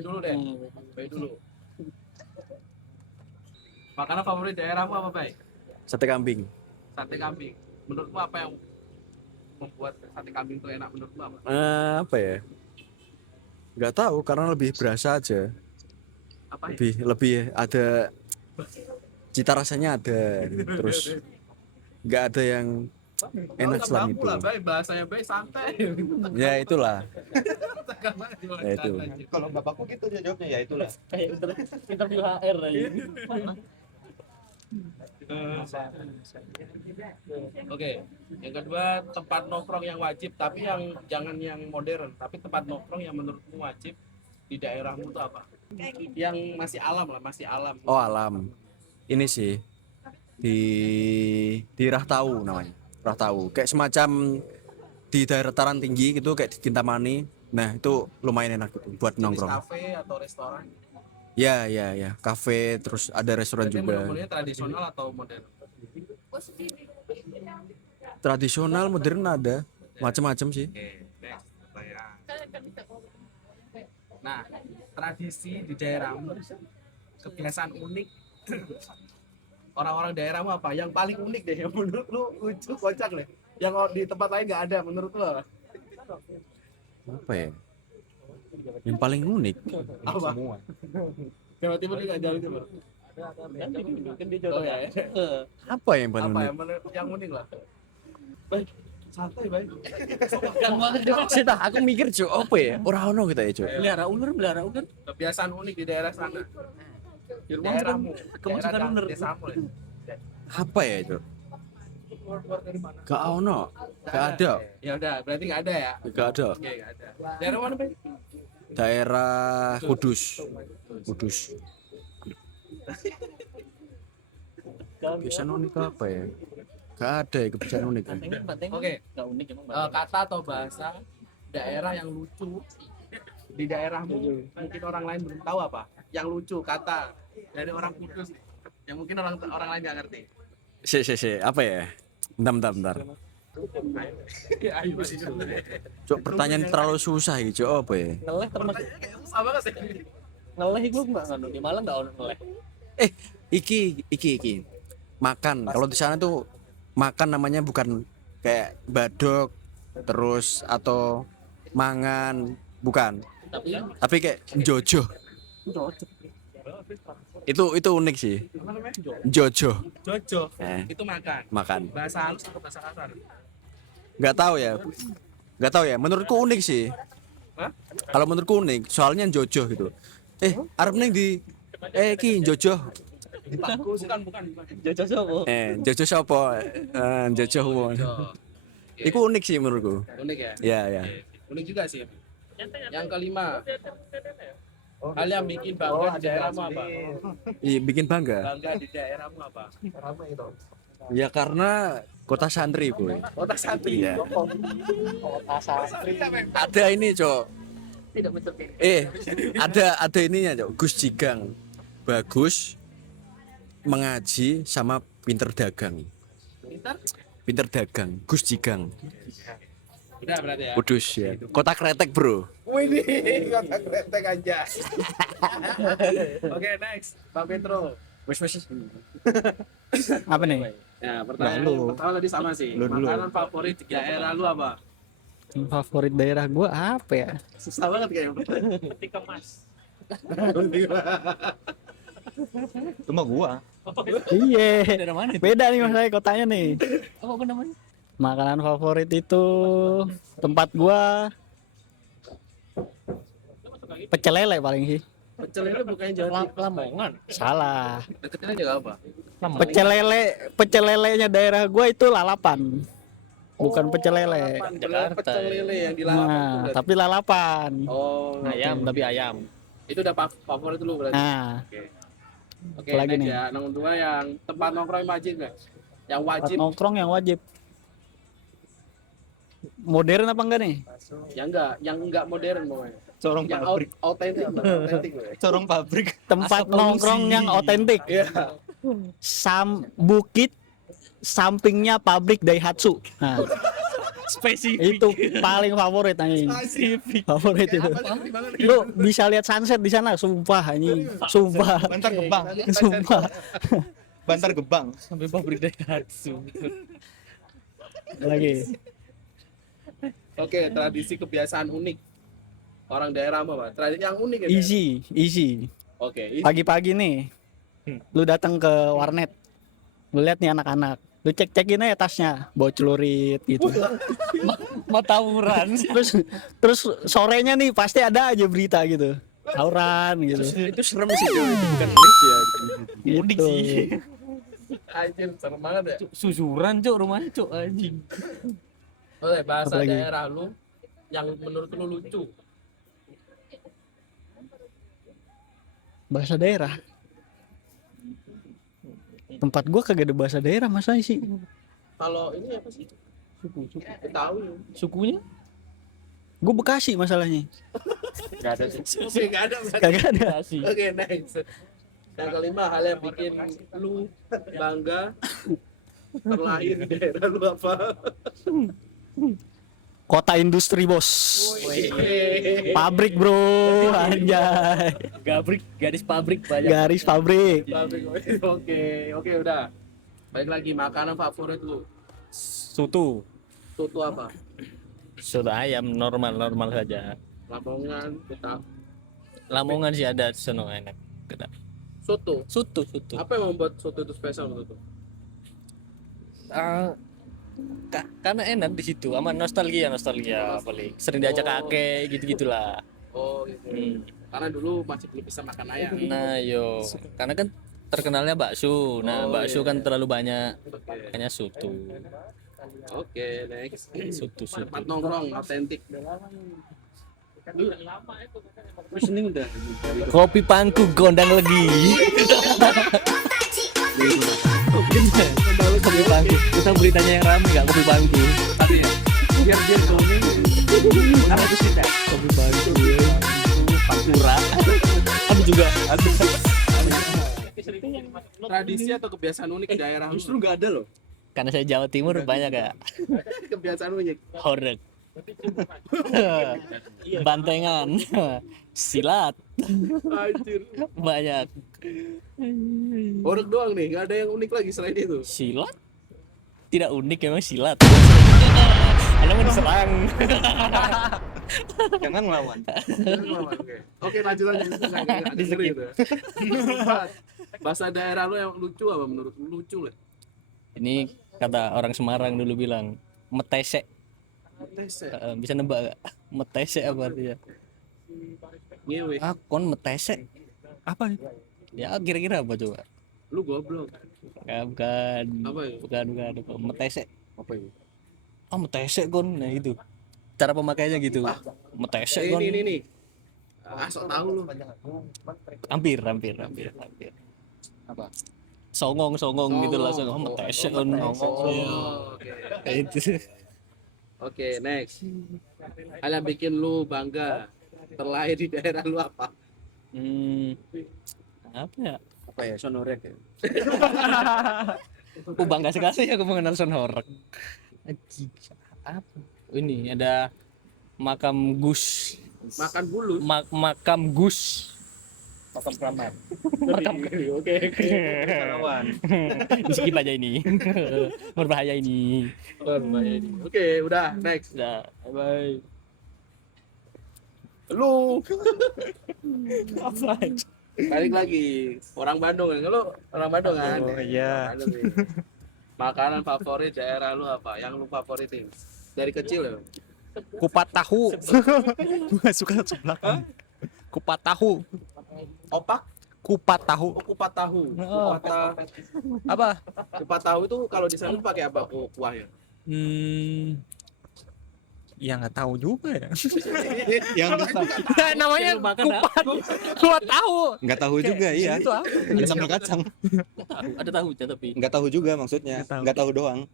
dulu deh. Bay dulu. Makanan favorit daerahmu apa, Bay? Sate kambing. Sate kambing. Menurutmu apa yang membuat sate kambing itu enak menurutmu apa? Apa ya? Nggak tahu karena lebih berasa aja. Apa ya? Lebih ada cita rasanya ada. Terus nggak ada yang enak selain itu. Lah, Bay, bahasanya Bay santai. Ya itulah. Tekan banget di Ya itu. Kalau bapakku gitu dia jawabnya ya itulah. Interview HR lagi. Oke, yang kedua tempat nongkrong yang wajib, tapi yang jangan yang modern, tapi tempat nongkrong yang menurutmu wajib di daerahmu itu apa? Yang masih alam lah, masih alam. Oh alam. Ini sih di Rahtau namanya. Rahtau. Kayak semacam di daerah dataran tinggi gitu kayak di Kintamani. Nah itu lumayan enak gitu buat Jenis nongkrong. kafe atau restoran? Ya. Kafe terus ada restoran Jadi juga. menu-menunya tradisional atau modern? Tradisional, modern ada. Macam-macam sih. Oke, next pertanyaan. Nah, tradisi di daerahmu, kebiasaan unik orang-orang daerahmu apa? Yang paling unik deh, yang menurut lu lucu, kocak deh. Yang di tempat lain nggak ada, menurut lu apa? Apa ya? Yang paling unik. Apa? Jawa Timur juga Jawa Timur. Kan dia Oh ya, Apa yang paling apa unik? yang unik lah? Baik, santai baik. kan banget dong. Sita, aku mikir cuy, apa ya? Orang ono kita ya cuy. Melihara ular. Kebiasaan unik di daerah sana. Di rumah Daerahmu, kemasukan daerah ular. desamu ya. Apa ya itu? Keluar dari mana? Gak ono, gak ada, Ya udah, berarti nggak ada ya? gak ada. Oke, nggak ada. Daerah mana, Bay? Daerah Kudus. Kebiasaan unik apa ya? Gak ada ya kebiasaan unik. Oke. Enggak unik emang. Kata atau bahasa daerah yang lucu di daerahmu mungkin orang lain belum tahu apa yang lucu kata dari orang Kudus nih yang mungkin orang lain nggak ngerti. Apa ya? Bentar. Ayo masih dulu. Cok, pertanyaan terlalu susah gitu, Cok, apa ya? Ngeleh termasuk Sama kan sih? ngeleh gue enggak nganu di Malang enggak ono ngeleh. Iki. Makan. Kalau di sana tuh makan namanya bukan kayak badok terus atau mangan, bukan. Tapi kayak jojo. Itu unik sih. Jojo. Jojo. Eh, Itu makan. bahasa halus atau bahasa kasar? Nggak tahu ya. Menurutku unik sih. Hah? Kalau menurutku unik, soalnya jojo gitu. Arep ning di ki jojo. Bukan. Jojo sopo? Jojo sapa? Jojo wong. Iku unik sih menurutku. Unik ya? Ya. Unik juga sih. Yang kelima, hal yang bikin bangga di daerahmu apa? Iya, bikin bangga. Bangga di daerahmu apa? Ya karena kota santri, boy. Kota santri. Iya. Kota santri. Ada ini, Cok. Tidak mencermin. Ada ininya, Cok. Gus Jigang. Bagus mengaji sama pinter dagang. Pinter dagang, Gus Jigang. Udah berarti ya. Kudus ya. Kota Kretek, Bro. Wih, kota kretek aja. Oke, next. Bang Petro. Wes. Apa nih? Ya, pertanyaan Lu. yang pertama tadi sama sih. Lu dulu. Makanan favorit di daerah lu apa? Yang favorit daerah gua apa ya? Susah banget kayaknya. Ketika Mas. Itu mah gua. Iya. Daerah mana itu? Beda nih mas saya kotanya nih. Apa namanya? Makanan favorit itu tempat gua pecel lele paling sih. Pecel lele bukannya Jawa Timur. Lamongan. Salah. Deketnya juga apa? Pecel lelenya daerah gua itu lalapan. Bukan pecel lele. Jakarta. Pecel lele yang di Nah, Lalapan. tapi lalapan. Oh, Ayam, tapi ayam. itu udah favorit dulu berarti. Nah, Oke, apalagi next nih? ya. Nomor 2 yang tempat nongkrong yang wajib nggak? Yang wajib, nongkrong yang wajib. Modern apa enggak nih? yang enggak modern pokoknya. Corong Yang pabrik. autentik, autentik. Corong pabrik. Tempat nongkrong yang otentik. Iya. Bukit sampingnya pabrik Daihatsu. Nah, Spesifik. Itu paling favorit anjing. Spesifik. Favorit itu. Lu bisa lihat sunset di sana, sumpah anjing. Sumpah. Bantar Gebang. Sumpah. Bantar Gebang. Sampai pabrik Daihatsu. Lagi. Oke, tradisi kebiasaan unik orang daerah apa, Pak? Tradisi yang unik ya? Easy. Oke, Pagi-pagi nih. Lu datang ke warnet. Lu lihat nih anak-anak. Lu cek-cekin aja tasnya, bawa celurit gitu. Mau tawuran. Terus sorenya nih pasti ada aja berita gitu. Tawuran gitu. Itu serem sih Jo, itu bukan unik sih ya. Unik Gitu. sih. anjir, serem banget ya. Susuran cuk rumahnya cuk anjing. Oke, bahasa Apalagi? daerah lu yang menurut lu lucu. Bahasa daerah. Tempat gua kagak ada bahasa daerah masa sih. Kalau ini apa sih? Suku. Betawi. Sukunya? Gua Bekasi masalahnya. Enggak ada sih. Oke, nggak ada. berarti. Kagak ada. Kasih. Oke, next. Yang kelima, hal yang bikin lu bangga terlahir di daerah lu apa? Kota industri, Bos. Pabrik, Bro. Anjay. Garis pabrik banyak. Garis pabrik. Oke, udah. Baik lagi, makanan favorit lu. Soto. Soto apa? Soto ayam normal saja. Lamongan, kita. Lamongan sih ada sono enak. Soto. Soto. Apa yang membuat soto itu spesial menurut lu? Karena enak di situ, sama nostalgia paling. Sering diajak kakek gitu-gitulah. Oh, gitu. Karena dulu masih belum bisa makan ayam. Nah, karena kan terkenalnya bakso. Nah, bakso kan terlalu banyak. Oke. Makanya soto. Oke, next. Soto. Tempat nongkrong autentik. Terus ini udah Kopi pangku gondang legi. Kopi pangku. Kita beritanya yang ramai enggak kopi pangku. Tapi ya, biar Tony. Apa itu sih, Dak? Kopi pangku. Pantura. Ada juga. Tradisi atau kebiasaan unik di daerah lu? justru nggak ada loh. Karena saya Jawa Timur banyak ya. Kebiasaan unik. Horeg. Bantengan. Silat. Anjir. Banyak. Orek doang nih, nggak ada yang unik lagi selain itu. Silat? Tidak unik emang silat. Anda mau diserang. Jangan ngelawan. Oke, lanjut. Nggak ngeri itu. Empat. Bahasa daerah lu yang lucu apa menurut lu? Lucu lah. Ini kata orang Semarang dulu bilang metese. Bisa nebak gak? Metese apa artinya? Ngewe. Kon metese. Apa? Ya kira-kira apa coba? Lu goblok. Bukan. Apa ya? Bukan. Metese. Apa itu? Metese kon. Nah itu. Cara pemakaiannya gitu. Metese kon. Ini. Sok tahu lu. Hampir. Apa? Songong gitu langsung. Metese kon. Oke. Kayak itu. Oke, next. Hal yang bikin lu bangga terlahir di daerah lu apa? Apa ya? Apa ya? Sonorek ya? Aku bangga sekali aku mengenal Sonhorek. Apa? Ini ada makam Gus. Makan bulu. Makam Gus. Makam keramat. Oke. Ngelawan. Skip aja ini. Berbahaya ini. Oke, udah, next. Udah, bye. Lu Apa? balik lagi. Orang Bandung kan? Lu orang Bandung kan? Oh iya. Bandung nih. Makanan favorit daerah lu apa? Yang lu favoritin? Dari kecil ya? Kupat tahu. Gua suka sebelah. Kupat tahu. Opak? Kupat tahu. Oh, kupat tahu. Apa? Kupat tahu itu kalau di sana pakai apa kuahnya? Ya nggak tahu juga ya. Yang Namanya Kuat tahu. nggak tahu juga iya. Itu apa? Ada sambal kacang. Ada tahunya tapi. Nggak tahu juga maksudnya. Nggak tahu doang.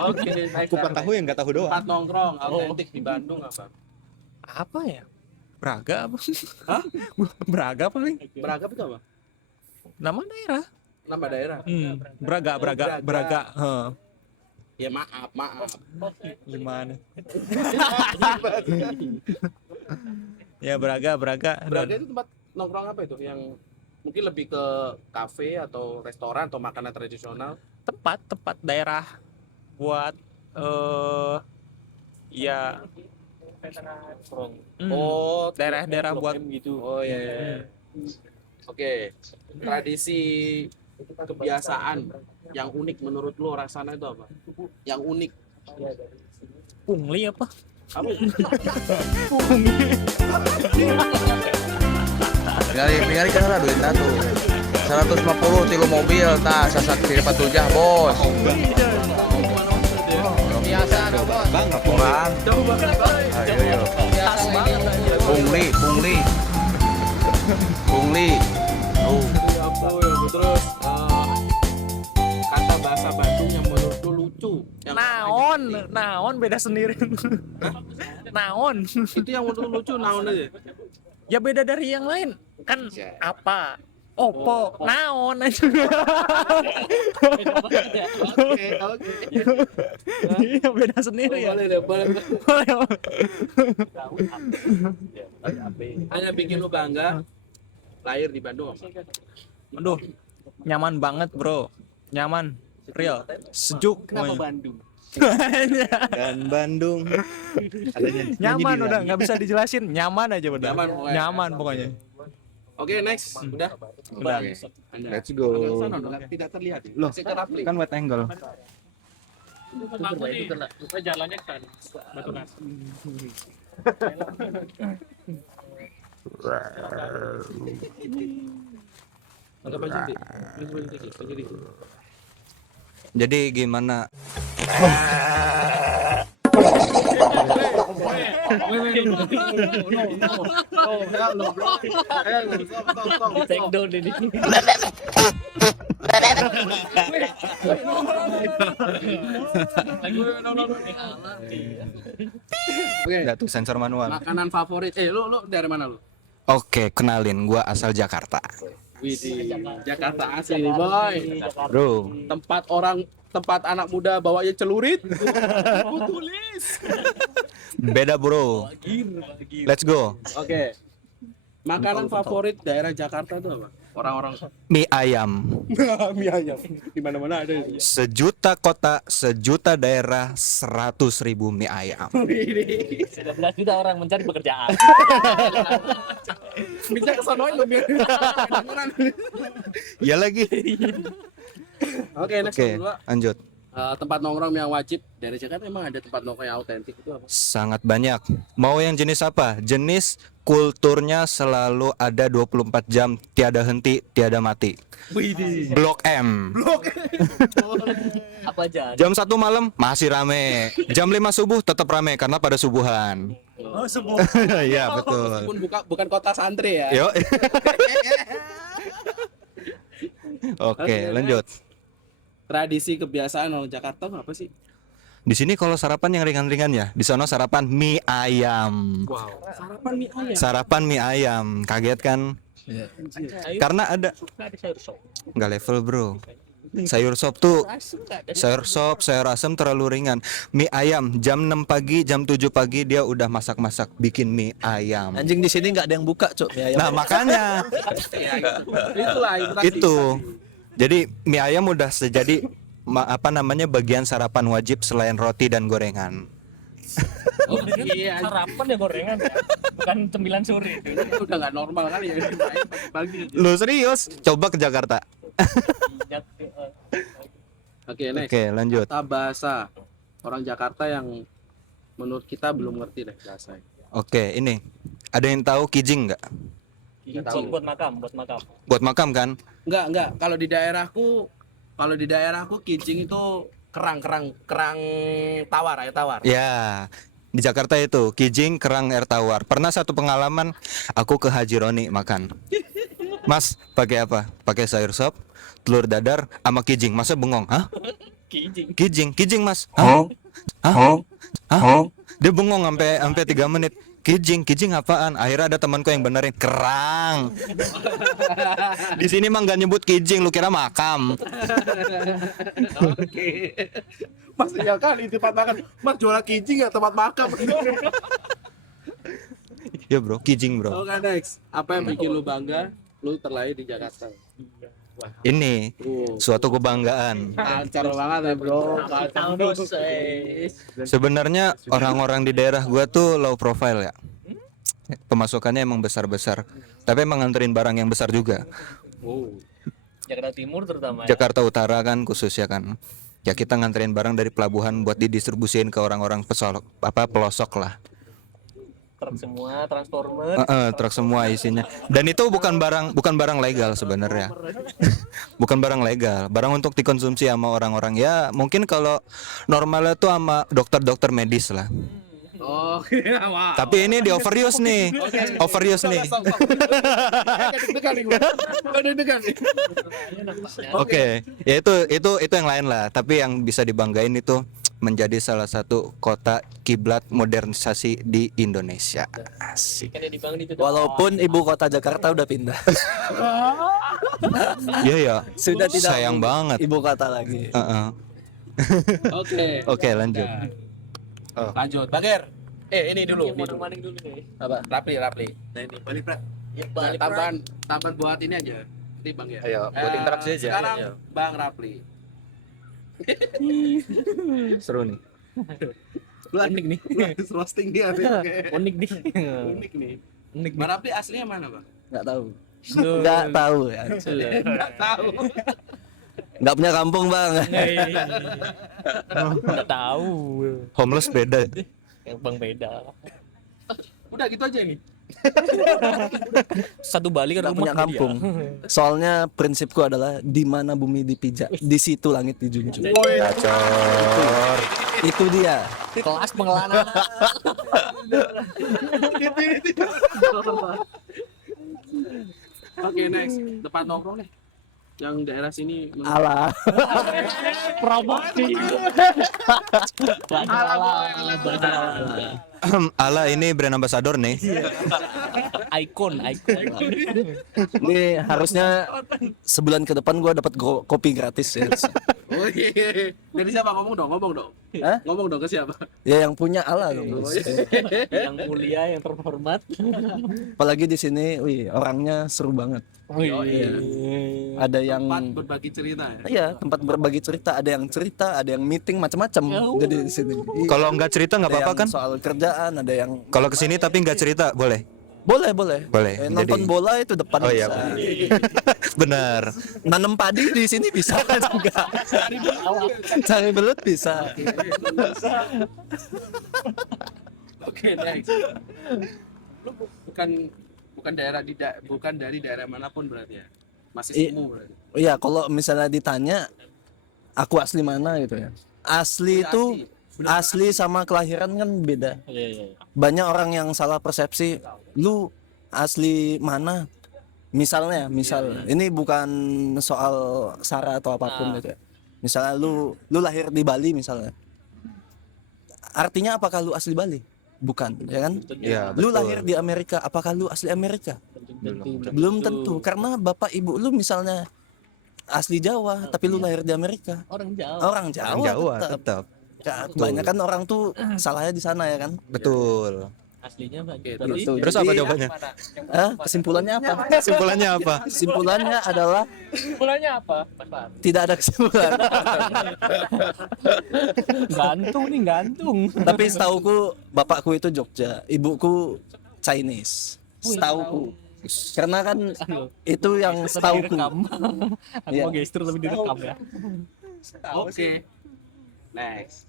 Oke, next. Kupat tahu yang nggak tahu doang. Tempat nongkrong autentik di Bandung apa? Apa ya? Braga apa? Hah? Braga paling. Braga itu apa? Nama daerah. Nama daerah. Braga. Braga. Heeh. Ya maaf. Gimana? Ya Braga. Braga itu tempat nongkrong apa itu? Yang mungkin lebih ke kafe atau restoran atau makanan tradisional. Tempat daerah buat ya Oh, daerah-daerah buat gitu. Oh iya. Oke. Tradisi kebiasaan yang unik menurut lo rasanya itu apa? Yang unik. pungli apa? Apa? Pingali kan duit tuh 150 tilu mobil tah sasak di patujah bos biasa bos bang kurang ayo pungli Terus kata bahasa Bandung yang menurut lo lucu. Yang Naon beda sendiri. Naon. itu yang menurut lo lucu naon aja. Ya beda dari yang lain. Kan apa? Opo, naon aja. Oke. Iya beda sendiri ya. Boleh. Hanya bikin lu bangga lahir di Bandung apa? Aduh, nyaman banget bro. Nyaman, real, sejuk. Kenapa pokoknya. Bandung? Dan Bandung Nyaman udah nggak bisa dijelasin. Nyaman aja udah. Nyaman pokoknya. Pokoknya. Oke, next. Udah. let's go Sana, tidak terlihat. Loh, Masih kerap nih. kan wet angle Jalannya kan batu nas. Anggap aja nanti. jadi gimana Take down ini. Oke. Nggak tuh sensor manual. Makanan favorit. Lu dari mana lu? Oke, kenalin gua asal Jakarta Widih, Jakarta asli nih, boy. bro. Tempat anak muda bawanya celurit. Tulis. Beda bro, let's go. Oke. Makanan favorit daerah Jakarta itu apa? Orang-orang Mie ayam, mie ayam. Di mana-mana ada. sejuta kota, sejuta daerah, 100.000 mie ayam. 11 juta orang mencari pekerjaan. Bisa kesonoin lu biar. Ya lagi. Oke, next Oke, kedua. lanjut. Tempat nongkrong yang wajib dari Jakarta emang ada tempat nongkrong yang autentik itu apa? Sangat banyak. Mau yang jenis apa? Jenis kulturnya selalu ada 24 jam, tiada henti, tiada mati. Blok M. Apa aja? Jam 1 malam masih rame. Jam 5 subuh tetap rame karena pada subuhan. Oh sebuah. Iya, betul. Meskipun bukan kota santri ya. Yo. Oke, lanjut. Tradisi kebiasaan orang Jakarta apa sih? Di sini kalau sarapan yang ringan-ringan ya. Di sana sarapan mie ayam. Wow. Sarapan mie ayam. Sarapan mie ayam. Kaget kan? Karena ada sayur sop. nggak level, bro. Sayur sop tuh sayur sop, sayur asam terlalu ringan. Mie ayam jam 6 pagi, jam 7 pagi dia udah masak-masak bikin mie ayam. Anjing di sini nggak ada yang buka, Cuk. Nah, makanya Itulah itu. Jadi mie ayam udah sejadi bagian sarapan wajib selain roti dan gorengan. Oh, iya. Sarapan ya gorengan ya. Bukan cemilan sore. Itu udah nggak normal kali ya. Pagi. Lu serius? Coba ke Jakarta. Oke, next. Oke, lanjut. Kata bahasa orang Jakarta yang menurut kita belum ngerti deh bahasa. Oke, ini. Ada yang tahu kijing nggak? Buat makam. Buat makam kan? Enggak. Kalau di daerahku kijing itu kerang tawar, air tawar. Ya, di Jakarta itu kijing, kerang, air tawar. Pernah satu pengalaman aku ke Haji Roni makan. Mas, pakai apa? Pakai sayur sop, telur dadar, sama kijing. Masa bengong? Hah? Kijing, Mas. Hah? Hah? Dia bengong sampai 3 menit. Kijing apaan? Akhirnya ada temanku yang benerin kerang. Di sini mah nggak nyebut kijing, lu kira makam. Oke. Mas ya kali tempat makan. Mas jualan kijing ya tempat makan. Ya bro, kijing bro. Oke, next. Apa yang bikin lu bangga? Lu terlahir di Jakarta. Ini suatu kebanggaan. Lancar banget ya, bro. Sebenarnya orang-orang di daerah gua tuh low profile ya. Pemasukannya emang besar-besar. Tapi emang nganterin barang yang besar juga. Jakarta Timur terutama ya. Jakarta Utara kan khususnya kan. Ya kita nganterin barang dari pelabuhan buat didistribusiin ke orang-orang pelosok lah. Truk semua, transformer. Truk semua isinya. Dan itu bukan barang legal sebenarnya. Bukan barang legal, barang untuk dikonsumsi sama orang-orang ya. Mungkin kalau normalnya tuh sama dokter-dokter medis lah. Oh, wow. Tapi ini di overuse nih. Overuse nih. Oke, ya itu yang lain lah. Tapi yang bisa dibanggain itu menjadi salah satu kota kiblat modernisasi di Indonesia. Asik. Kan di Bang itu. Walaupun ibu kota Jakarta udah pindah. Iya ya. Sudah tidak sayang banget. ibu kota lagi. Oke. Oke, lanjut. Lanjut, Bager. Ini dulu. Maning dulu nih. Apa? Rapli. Nah ini balik Prak. Ya, Tambahan buat ini aja. Ini Bang ya. Ayo, buat interaksi aja. Sekarang Ayo. Bang Rapli. Seru nih. Unik nih. Roasting dia. Unik nih. Unik nih. Bang Rapli aslinya mana, Bang? Nggak tahu. Nggak tahu ya. Enggak tahu. Nggak punya kampung bang. Enggak tahu. Homeless beda. Yang Bang beda. Udah gitu aja ini. Satu Bali kan Nggak rumah punya kampung. Soalnya prinsipku adalah di mana bumi dipijak, di situ langit dijunjung. Gacor. Itu dia. Kelas pengelolaan. Oke, next. Tempat nongkrong nih. Yang daerah sini Alah. Promosi. Ala ini brand ambassador nih. Ikon. Ini harusnya sebulan ke depan gua dapat kopi gratis ya. Oh iya. Dari siapa ngomong dong? Hah? Ngomong dong ke siapa? Ya yang punya Allah dong. Bos. Yang mulia, yang terhormat. Apalagi di sini, wih orangnya seru banget. Ada yang Tempat berbagi cerita ya. iya tempat berbagi cerita, ada yang meeting macam-macam. Jadi di sini. Kalau nggak cerita nggak Ada apa-apa yang kan? soal kerjaan, ada yang Kalau kesini tapi nggak cerita boleh. boleh. Jadi- Nonton bola itu depan Oh iya. bisa. Benar. Nanam padi di sini bisa juga. Cari belut bisa. Oke, next. Lu bukan dari daerah manapun berarti ya. Masih semu berarti. Iya, kalau misalnya ditanya aku asli mana gitu ya. Asli itu asli sama kelahiran kan beda. Iya. Banyak orang yang salah persepsi, lu asli mana? Misal ini bukan soal sara atau apapun gitu ya. Misalnya lu lahir di Bali misalnya. Artinya apakah lu asli Bali? Bukan, ya kan? Iya, Lu betul. lahir di Amerika, apakah lu asli Amerika? Belum tentu, karena bapak ibu lu misalnya asli Jawa, tapi lu lahir di Amerika. Orang Jawa. Orang Jawa, Jawa tetap. tetap. Banyak kan orang tuh salahnya di sana ya kan? Betul. Aslinya Bang. Gitu. Terus apa Jadi, jawabannya? kesimpulannya apa? Kesimpulannya apa? Kesimpulannya adalah Bulannya apa? tidak ada kesimpulan. Gantung. Tapi setauku bapakku itu Jogja, ibuku Chinese. Setauku. Karena kan itu yang setauku. Aku Iya. mau gestur tapi direkam ya. Oke. Next.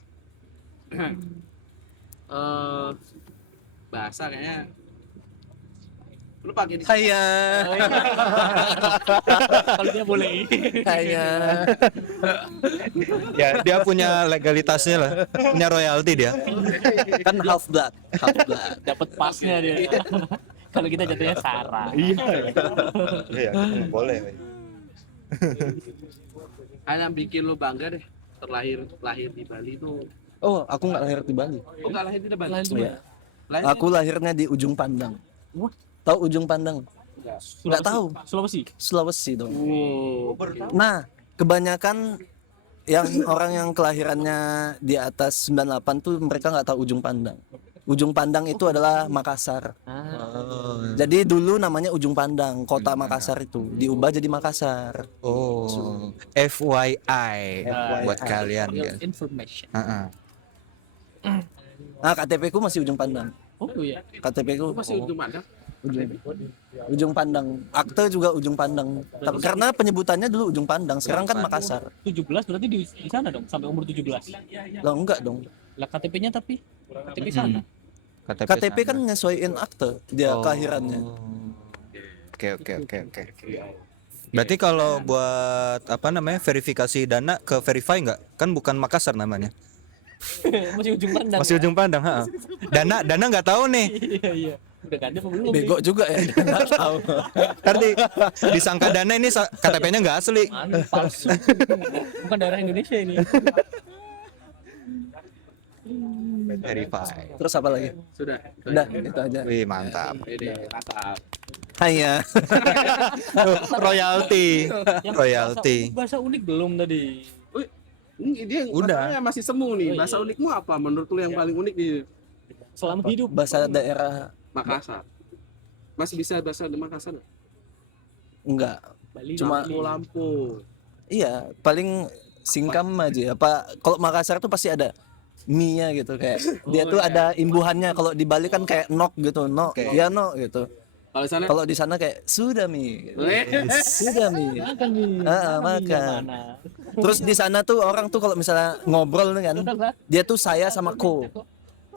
Bahasa kayaknya lu pakai di Kaya, Kalau dia boleh. kaya. Ya, dia punya legalitasnya lah. Punya royalti dia. Kan half blood. Dapat pasnya dia. Kalau kita jatuhnya Sarah. Iya, boleh. hanya bikin lu bangga deh lahir di Bali itu. Oh, aku nggak lahir di Bali. Oh, enggak lahir di Bali. Iya. Aku lahirnya di Ujung Pandang. Tahu Ujung Pandang? Nggak tahu. Sulawesi. Sulawesi dong. Oh, Nah, kebanyakan yang orang yang kelahirannya di atas 98 tuh mereka nggak tahu Ujung Pandang. Ujung Pandang itu adalah Makassar. Jadi dulu namanya Ujung Pandang, kota Makassar itu diubah jadi Makassar. Oh, FYI buat kalian guys. Information. Heeh. Nah, KTP ku masih Ujung Pandang. Oh iya. KTP ku masih ujung mana? Ujung Pandang. Akte juga Ujung Pandang. Tapi karena penyebutannya dulu Ujung Pandang, sekarang kan Makassar. 17 berarti di sana dong sampai umur 17. Lah enggak dong. Lah KTP-nya tapi KTP sana. KTP kan sana. nyesuaiin akte dia kelahirannya. Oke. Berarti kalau buat apa namanya verifikasi dana ke Verify nggak? Kan bukan Makassar namanya. Masih ujung Pandang. Masih Ujung Pandang, ha. Dana nggak tahu nih. Iya. Udah kan ada apa belum? Bego juga ya. Enggak tahu. Tadi disangka Dana ini KTP-nya nggak asli. Mana palsu. Bukan daerah Indonesia ini. Verify. Terus apa lagi? Sudah. Udah, itu aja. Wih, mantap. Ini mantap. Hanya. Royalty. Yang Royalty. Bahasa unik belum tadi. Dia Udah. masalahnya masih semu nih. Bahasa unikmu apa? Menurut lu yang paling unik di Selama hidup. Bahasa daerah Makassar? Masih bisa bahasa di Makassar? nggak? enggak. Bali. Cuma Lampu. iya, paling singkam aja. Apa kalau Makassar tuh pasti ada mi-nya gitu kayak. Dia tuh ada imbuhannya. Kalau di Bali kan kayak nok gitu, nok. Ya nok gitu. Kalau sana Kalau di sana kayak sudah mi. Gitu. Sudah mi. Makan nih. Makan. Mana? Terus di sana tuh orang tuh kalau misalnya ngobrol nih kan, dia tuh saya sama ko.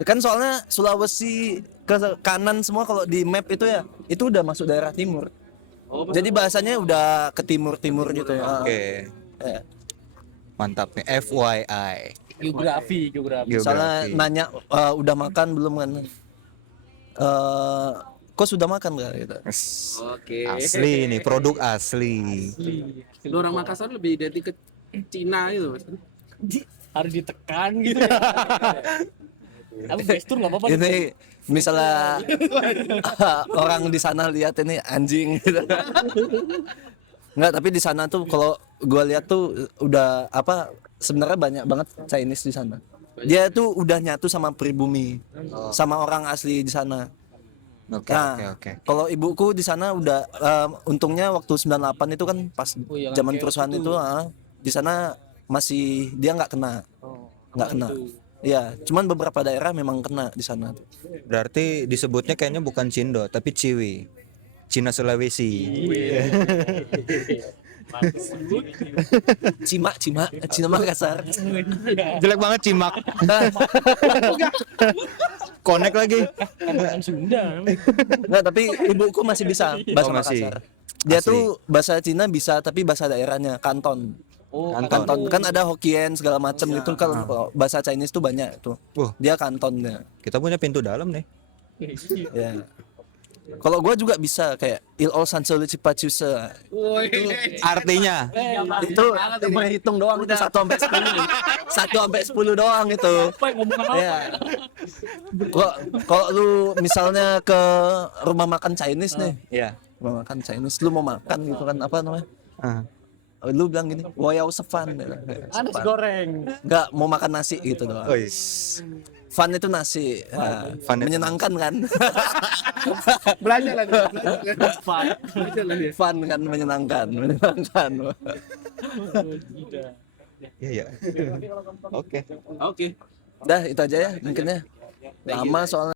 Kan soalnya Sulawesi ke kanan semua kalau di map itu ya, itu udah masuk daerah timur. Jadi bahasanya udah ke timur-timur gitu. Oke. Ya. Mantap nih FYI. Geografi. Misalnya nanya udah makan belum kan? Kok sudah makan gak gitu? Oke. Asli nih, produk asli. Lu orang Makassar lebih identik ke Cina itu, Mas. Harus ditekan gitu ya. Tapi gestur nggak apa-apa. Ini misalnya orang di sana lihat ini anjing gitu. Enggak, tapi di sana tuh kalau gua lihat tuh udah apa sebenarnya banyak banget Chinese di sana. Dia tuh udah nyatu sama pribumi, sama orang asli di sana. Oke. Kalau ibuku di sana udah untungnya waktu 98 itu kan pas Oh, iya, zaman kayak kerusuhan waktu itu di sana masih dia nggak kena. Nggak kena. Iya, cuman beberapa daerah memang kena di sana. Berarti disebutnya kayaknya bukan Cindo, tapi Ciwi. Cina Sulawesi. Cina Makassar. Jelek banget Cimak. Connect lagi. Bukan Sunda. Enggak, tapi ibuku masih bisa bahasa Oh, masih. Makassar. Dia Asli. tuh bahasa Cina bisa, tapi bahasa daerahnya Kanton. Oh, Kanton kan ada Hokkien segala macam gitu kan. Bahasa Chinese tuh banyak tuh. Dia Kantonnya. Kita punya pintu dalam nih. Ya. Kalau gua juga bisa kayak Il Ol Sansolu Cipacusa. Artinya Itu berhitung doang itu 1 sampai 10. 1 sampai 10 doang itu. Ya. Kalau lu misalnya ke rumah makan Chinese nih. Iya. Rumah makan Chinese lu mau makan gitu kan apa namanya? Lu bilang gini, "Woyao Sefan." Nasi goreng. Enggak, mau makan nasi gitu doang. Fun itu nasi. Fun itu menyenangkan kan? Belanja lah dia. Fun kan menyenangkan. Iya. Oke. Oke. Dah itu aja ya mungkin ya. Lama soalnya.